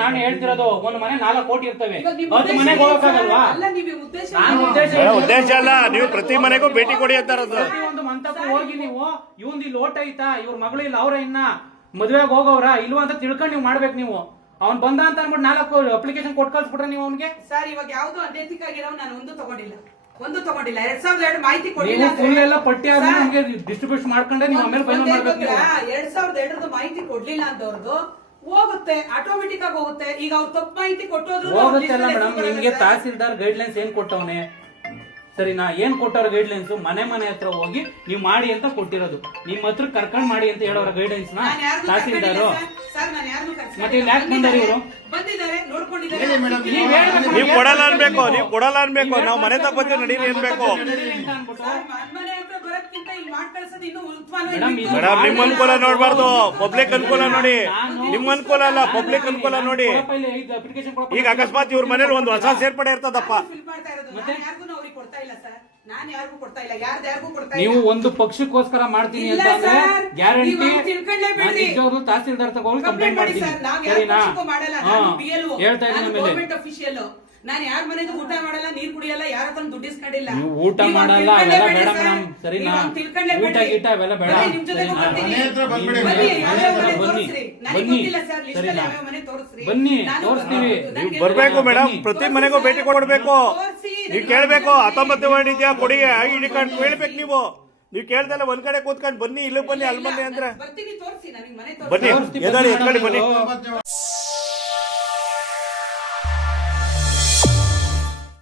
ನಾನು ಹೇಳ್ತಿರೋದು ಒಂದು ಮನೆ 4 ಕೋಟಿ ಇರ್ತವೆ, 10 ಮನೆಗೆ ಹೋಗಕ್ಕಾಗಲ್ವಾ? ಉದ್ದೇಶ ಅಲ್ಲ, ನೀವು ಪ್ರತಿ ಮನೆಗೂ ಭೇಟಿ ಕೊಡಿ ಅಂತ ಒಂದು ಮಂತಕ್ಕೂ ಹೋಗಿ ನೀವು ಇವಂದು ಇಲ್ಲಿ ಓಟ್ ಐತಾ, ಇವ್ರ ಮಗಳು ಇಲ್ಲ, ಅವ್ರ ಇನ್ನ ಮದ್ವೆಗೆ ಹೋಗವ್ರ ಇಲ್ವಾ ಅಂತ ತಿಳ್ಕೊಂಡು ನೀವು ಮಾಡ್ಬೇಕು. ನೀವು ಅವ್ನ್ ಬಂದ ಅಂತ ಅನ್ಬಿಟ್ಟು 4 ಅಪ್ಲಿಕೇಶನ್ ಕೊಟ್ಟು ಕಳ್ಸ್ಬಿಟ್ರೆ ನೀವು ಅವ್ನಿಗೆ. ಸರ್ ಇವಾಗ ಯಾವ್ದು ಅಧ್ಯಕ್ಷ ಆಗಿರೋ ನಾನು ಒಂದು ತಗೊಂಡಿಲ್ಲ 2002 ಮಾಹಿತಿ ಕೊಟ್ಟಿಲ್ಲ. ಫುಲ್ ಎಲ್ಲ ಪಟ್ಟಿ ಆದ್ರೆ ನಮಗೆ ಡಿಸ್ಟ್ರಿಬ್ಯೂಷನ್ ಮಾಡ್ಕೊಂಡೆ ನೀವು ಆಮೇಲೆ ಫೈನಲ್ ಮಾಡ್ಬೇಕು. 2002 ಮಾಹಿತಿ ಕೊಡ್ಲಿಲ್ಲ ಅಂತವ್ರದ್ದು ಹೋಗುತ್ತೆ, ಆಟೋಮೆಟಿಕ್ ಆಗಿ ಹೋಗುತ್ತೆ. ಈಗ ಅವ್ರು ತಪ್ಪು ಮಾಹಿತಿ ಕೊಟ್ಟೋದ್ರು ಹೋಗುತ್ತೆ ಅಲ್ಲ ಮೇಡಮ್. ನಿಮ್ಗೆ ತಹಸೀಲ್ದಾರ್ ಗೈಡ್ಲೈನ್ಸ್ ಏನ್ ಕೊಟ್ಟವನೆ ಸರಿನಾ? ಏನ್ ಕೊಟ್ಟವ್ರ ಗೈಡ್ಲೈನ್ಸ್? ಮನೆ ಹತ್ರ ಹೋಗಿ ನೀವು ಮಾಡಿ ಅಂತ ಕೊಟ್ಟಿರೋದು. ನಿಮ್ ಹತ್ರ ಕರ್ಕೊಂಡ್ ಮಾಡಿ ಅಂತ ಹೇಳೋರ ಗೈಡ್ಲೈನ್ಸ್ ನ ತಹಸೀಲ್ದಾರು. ಮತ್ತೆ ಯಾಕೆ ಬಂದಾರ ಇವರು? ನೀವು ಕೊಡಲ್ಲ ಅನ್ಬೇಕು, ನಾವು ಮನೆ ತಗೊಂಡು ನಡೀರಿ ಅನ್ಬೇಕು. ಮೇಡಮ್ ನಿಮ್ ಅನುಕೂಲ ನೋಡ್ಬಾರ್ದು, ಪಬ್ಲಿಕ್ ಅನುಕೂಲ ನೋಡಿ. ನಿಮ್ ಅನುಕೂಲ ಅಲ್ಲ, ಪಬ್ಲಿಕ್ ಅನುಕೂಲ ನೋಡಿ. ಈಗ ಅಕಸ್ಮಾತ್ ಇವ್ರ ಮನೇಲಿ ಒಂದು ಹೊಸ ಸೇರ್ಪಡೆ ಇರ್ತದಪ್ಪ, ನೀವು ಒಂದು ಪಕ್ಷಕ್ಕೋಸ್ಕರ ಮಾಡ್ತೀನಿ ಅಂತ ಅಂದ್ರೆ ಗ್ಯಾರಂಟಿ ನಿಜವಾಗ್ಲೂ ತಹಸೀಲ್ದಾರ್ ತಗೊಂಡು ಕಂಪ್ಲೇಂಟ್ ಮಾಡ್ತೀನಿ ಸರಿನಾ? ಹೇಳ್ತಾ ಇದ್ದೀನಿ. ನಾನು ಯಾರ ಮನೆದು ಊಟ ಮಾಡಲ್ಲ, ನೀರ್ ಕುಡಿಯಲ್ಲ, ಯಾರ ಹತ್ರ ದುಡ್ಡು ಇಸ್ಕೊಂಡಿಲ್ಲ. ಊಟ ಮಾಡಲ್ಲ ಅವೆಲ್ಲ ಬೇಡ ಮೇಡಮ್ ಸರಿನಾ? ಊಟ ಗೀಟ ಅವೆಲ್ಲ ಬೇಡ ಬನ್ನಿ ತೋರಿಸ್ತೀವಿ. ನೀವು ಬರ್ಬೇಕು ಮೇಡಮ್, ಪ್ರತಿ ಮನೆಗೂ ಭೇಟಿ ಕೊಡ್ಬೇಕು. ನೀವು ಕೇಳ್ಬೇಕು 19 ಮಾಡಿದ್ಯಾ ಕೊಡಿ ID ಕಾರ್ಡ್ ಕೇಳ್ಬೇಕು. ನೀವು ಕೇಳ್ದಲ್ಲ ಒಂದ್ ಕಡೆ ಕೂತ್ಕೊಂಡು ಬನ್ನಿ, ಇಲ್ಲಿ ಬನ್ನಿ, ಅಲ್ಲಿ ಬನ್ನಿ ಅಂದ್ರೆ ಬನ್ನಿ, ಎದಳಿ ಬನ್ನಿ.